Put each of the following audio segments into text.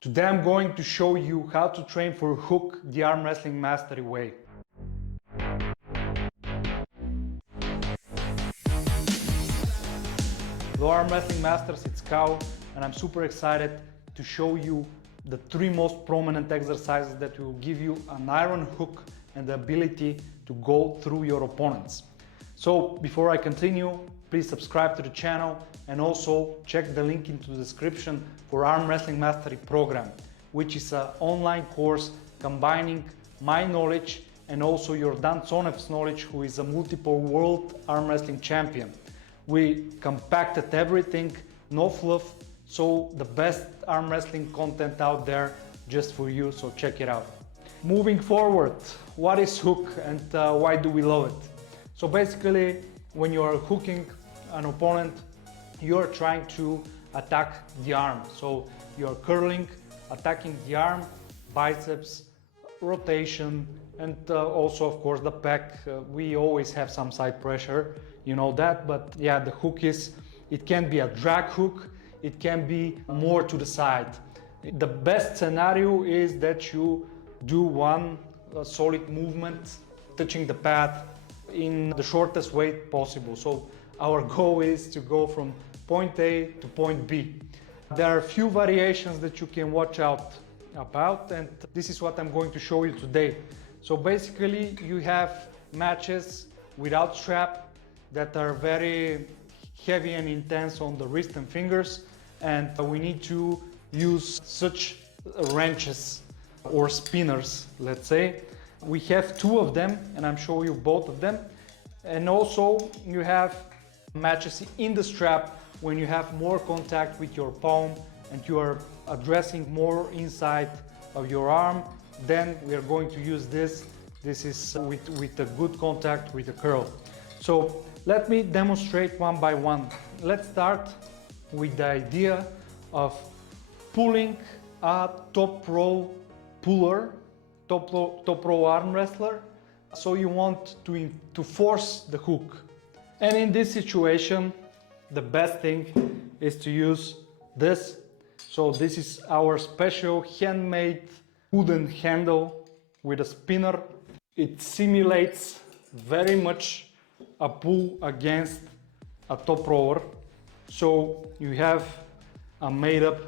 Today I'm going to show you how to train for hook the arm wrestling mastery way. Hello Arm Wrestling Masters, it's Kao and I'm super excited to show you the three most prominent exercises that will give you an iron hook and the ability to go through your opponents. So before I continue, please subscribe to the channel and also check the link into the description for Arm Wrestling Mastery Program, which is an online course combining my knowledge and also Jordan Tsonev's knowledge, who is a multiple world arm wrestling champion. We compacted everything, no fluff, so the best arm wrestling content out there just for you, so check it out. Moving forward, what is hook and why do we love it? So basically, when you are hooking an opponent, you are trying to attack the arm. So you are curling, attacking the arm, biceps, rotation, and also of course the pec. We always have some side pressure, you know that, but yeah, the hook it can be a drag hook, it can be more to the side. The best scenario is that you do one solid movement touching the pad in the shortest way possible. So our goal is to go from point A to point B. There are a few variations that you can watch out about, and this is what I'm going to show you today. So basically you have matches without strap that are very heavy and intense on the wrist and fingers, and we need to use such wrenches or spinners, let's say. We have two of them and I'm showing you both of them. And also you have matches in the strap when you have more contact with your palm and you are addressing more inside of your arm. Then we are going to use this. This is with a good contact with the curl. So let me demonstrate one by one. Let's start with the idea of pulling a top row puller, top row arm wrestler. So you want to force the hook. And in this situation, the best thing is to use this. So this is our special handmade wooden handle with a spinner. It simulates very much a pull against a top rower. So you have a made up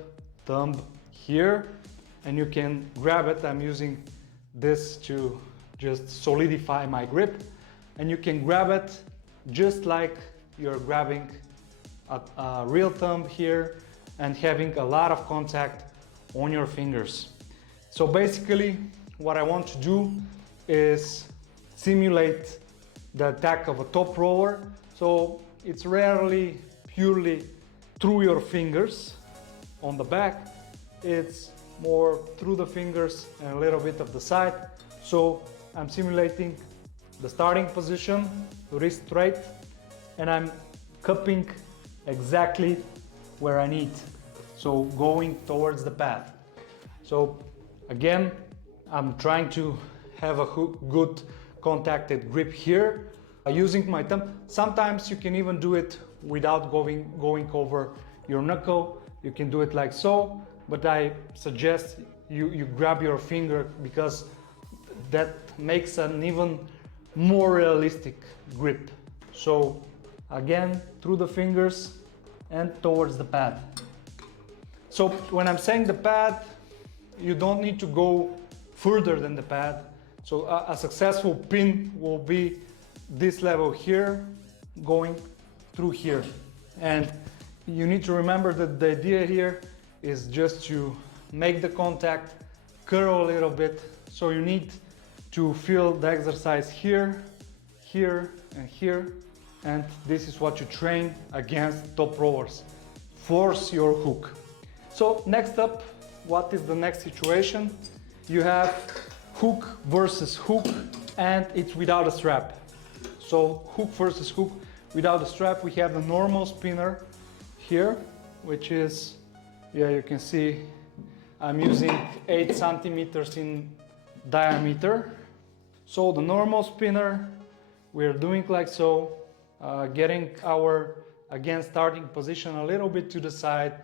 thumb here and you can grab it. I'm using this to just solidify my grip, and you can grab it just like you're grabbing a real thumb here and having a lot of contact on your fingers. So basically what I want to do is simulate the attack of a top rower. So it's rarely purely through your fingers on the back, it's more through the fingers and a little bit of the side. So I'm simulating the starting position, wrist straight, and I'm cupping exactly where I need. So going towards the pad. So again, I'm trying to have a good contacted grip here using my thumb. Sometimes you can even do it without going over your knuckle. You can do it like so, but I suggest you grab your finger because that makes an even more realistic grip. So again, through the fingers and towards the pad. So when I'm saying the pad, you don't need to go further than the pad. So a successful pin will be this level here, going through here. And you need to remember that the idea here is just to make the contact, curl a little bit. So you need to feel the exercise here, here, and here. And this is what you train against top rowers. Force your hook. So next up, what is the next situation? You have hook versus hook, and it's without a strap. So hook versus hook without a strap. We have the normal spinner here, which is, yeah, you can see I'm using 8 centimeters in diameter. So the normal spinner, we're doing like so, getting our, again, starting position a little bit to the side,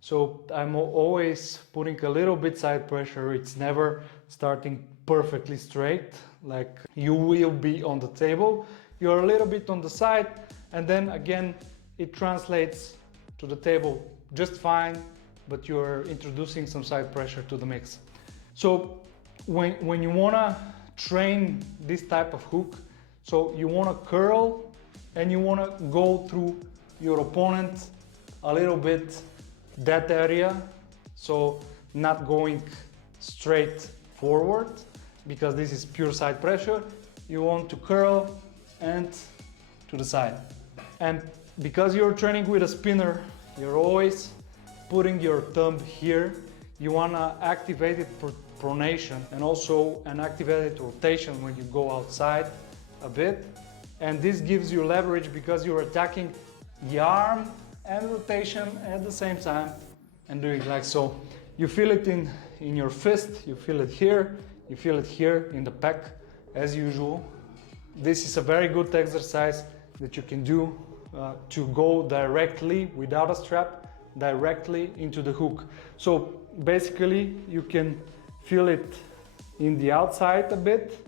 So I'm always putting a little bit side pressure. It's never starting perfectly straight, like you will be on the table. You're a little bit on the side, and then again it translates to the table just fine, but you're introducing some side pressure to the mix. So when you wanna train this type of hook, so you wanna curl and you wanna go through your opponent a little bit, that area, so not going straight forward, because this is pure side pressure. You want to curl and to the side. And because you're training with a spinner, you're always putting your thumb here. You wanna activate it for pronation and also an activated rotation when you go outside a bit. And this gives you leverage because you're attacking the arm and rotation at the same time and doing like so. You feel it in your fist, you feel it here, you feel it here in the pec as usual. This is a very good exercise that you can do to go directly without a strap, directly into the hook. So basically you can feel it in the outside a bit,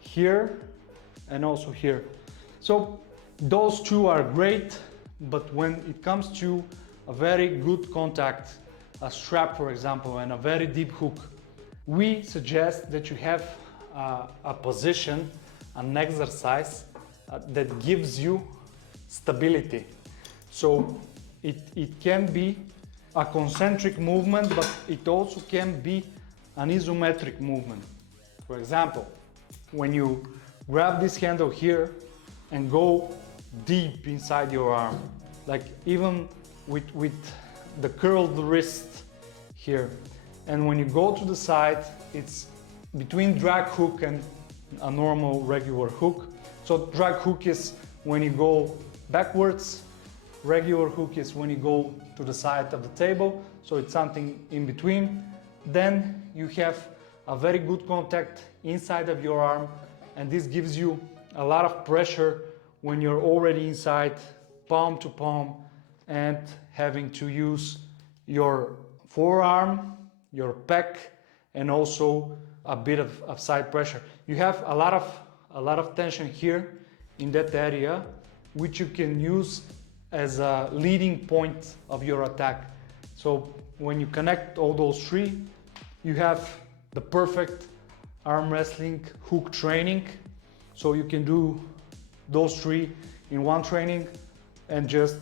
here and also here. So those two are great, but when it comes to a very good contact, a strap for example, and a very deep hook, we suggest that you have a position, an exercise that gives you stability. So it can be a concentric movement, but it also can be an isometric movement. For example, when you grab this handle here and go deep inside your arm, like even with the curled wrist here, and when you go to the side, it's between drag hook and a normal regular hook. So drag hook is when you go backwards, regular hook is when you go to the side of the table, so it's something in between. Then you have a very good contact inside of your arm, and this gives you a lot of pressure when you're already inside, palm to palm, and having to use your forearm, your pec, and also a bit of side pressure. You have a lot of tension here in that area, which you can use as a leading point of your attack. So when you connect all those three, you have the perfect arm wrestling hook training. So you can do those three in one training and just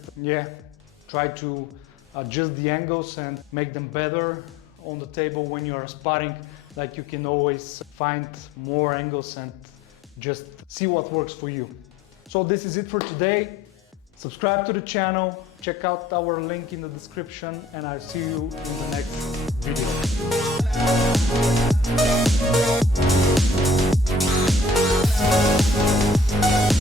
try to adjust the angles and make them better on the table when you are sparring. Like you can always find more angles and just see what works for you. So this is it for today. Subscribe to the channel, check out our link in the description, and I'll see you in the next video.